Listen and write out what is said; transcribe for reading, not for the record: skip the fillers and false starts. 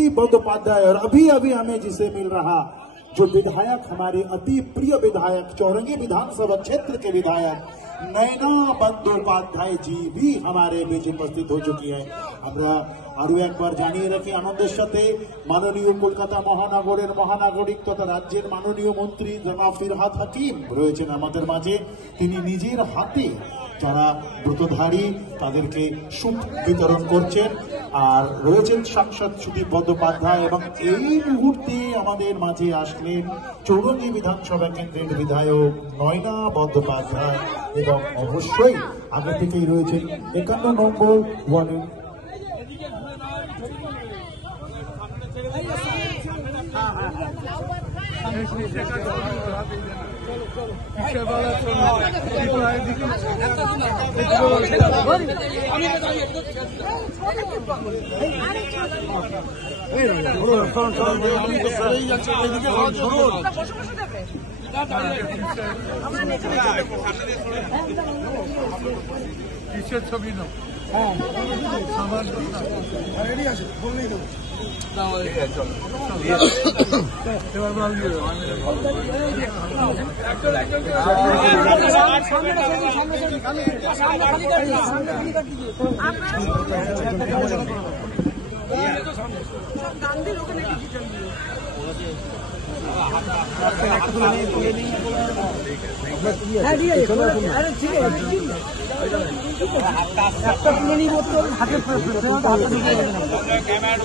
सुदीप बंदोपाध्याय, और अभी अभी हमें जिसे मिल रहा जो विधायक, हमारे अति प्रिय विधायक, चौरंगी विधानसभा क्षेत्र के विधायक नैना बंदोपाध्याय जी भी हमारे बीच उपस्थित हो चुकी है। আমরা আরো একবার জানিয়ে রাখি আনন্দের সাথে মাননীয় কলকাতা মহানগরের মহানাগরিক তথা রাজ্যের মাননীয় মন্ত্রী জনাব ফিরহাদ হাকিম রয়েছেন আমাদের মাঝে। তিনি নিজের হাতে যারা ব্রতধারী তাদেরকে সুখ বিতরণ করছেন, আর রয়েছেন সাংসদ সুদীপ বন্দ্যোপাধ্যায়, এবং এই মুহূর্তে আমাদের মাঝে আসলেন চৌরঙ্গী বিধানসভা কেন্দ্রের বিধায়ক নয়না বন্দ্যোপাধ্যায়, এবং অবশ্যই আগে থেকেই রয়েছেন 51 নম্বর ওয়ার্ডের ছবি না একটা তুলে নিব তো হাতে ক্যামেরা